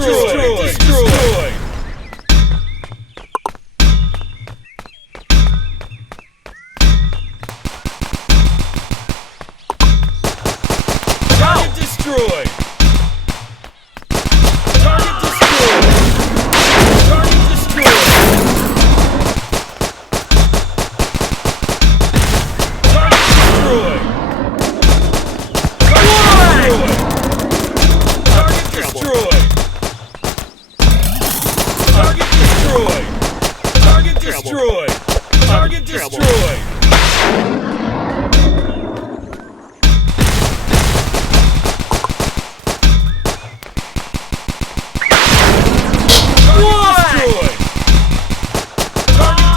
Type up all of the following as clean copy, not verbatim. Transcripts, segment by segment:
destroyed. Target destroyed. Target destroyed. Target destroyed. Target destroyed. Target destroyed. Target destroyed. Target destroyed. Target destroyed.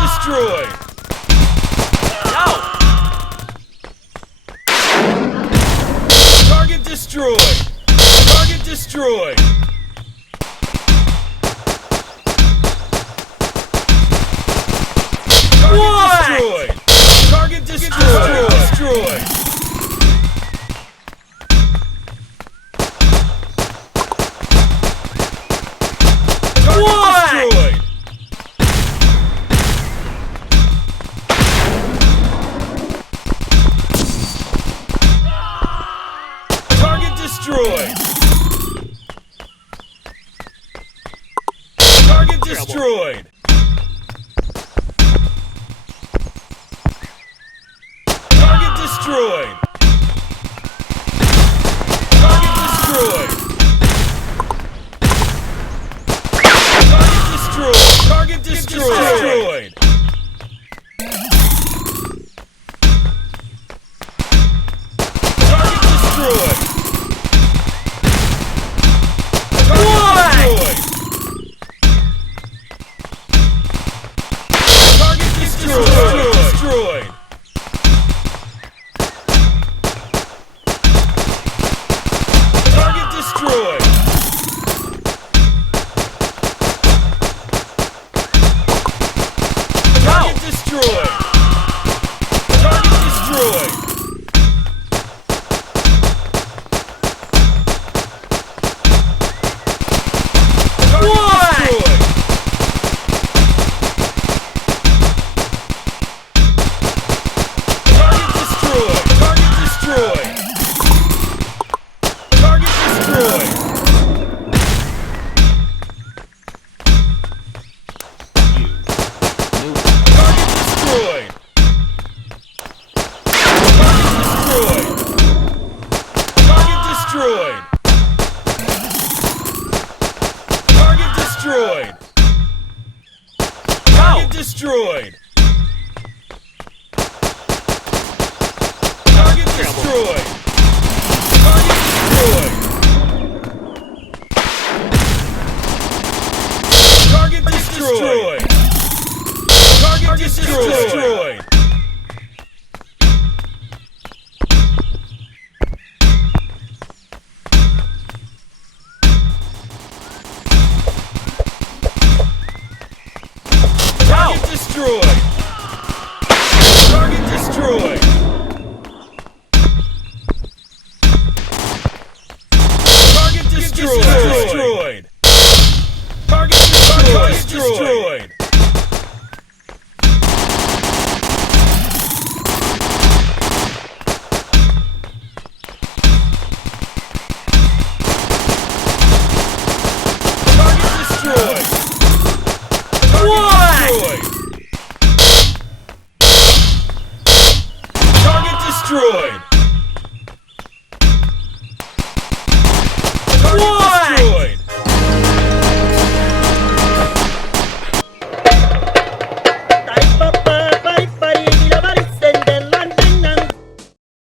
Destroyed. No. Target destroyed. Target destroyed. Target destroyed. Destroyed. Destroyed. Target destroyed. Target destroyed. Target destroyed. Target destroyed. Target destroyed. Target destroyed. Destroyed. Target destroyed. Target destroyed. Target destroyed. Destroyed. Target destroyed. Target destroyed. Target destroyed. Target destroyed. Target destroyed. Destroyed. Target destroyed. Target destroyed. Target destroyed. Destroyed.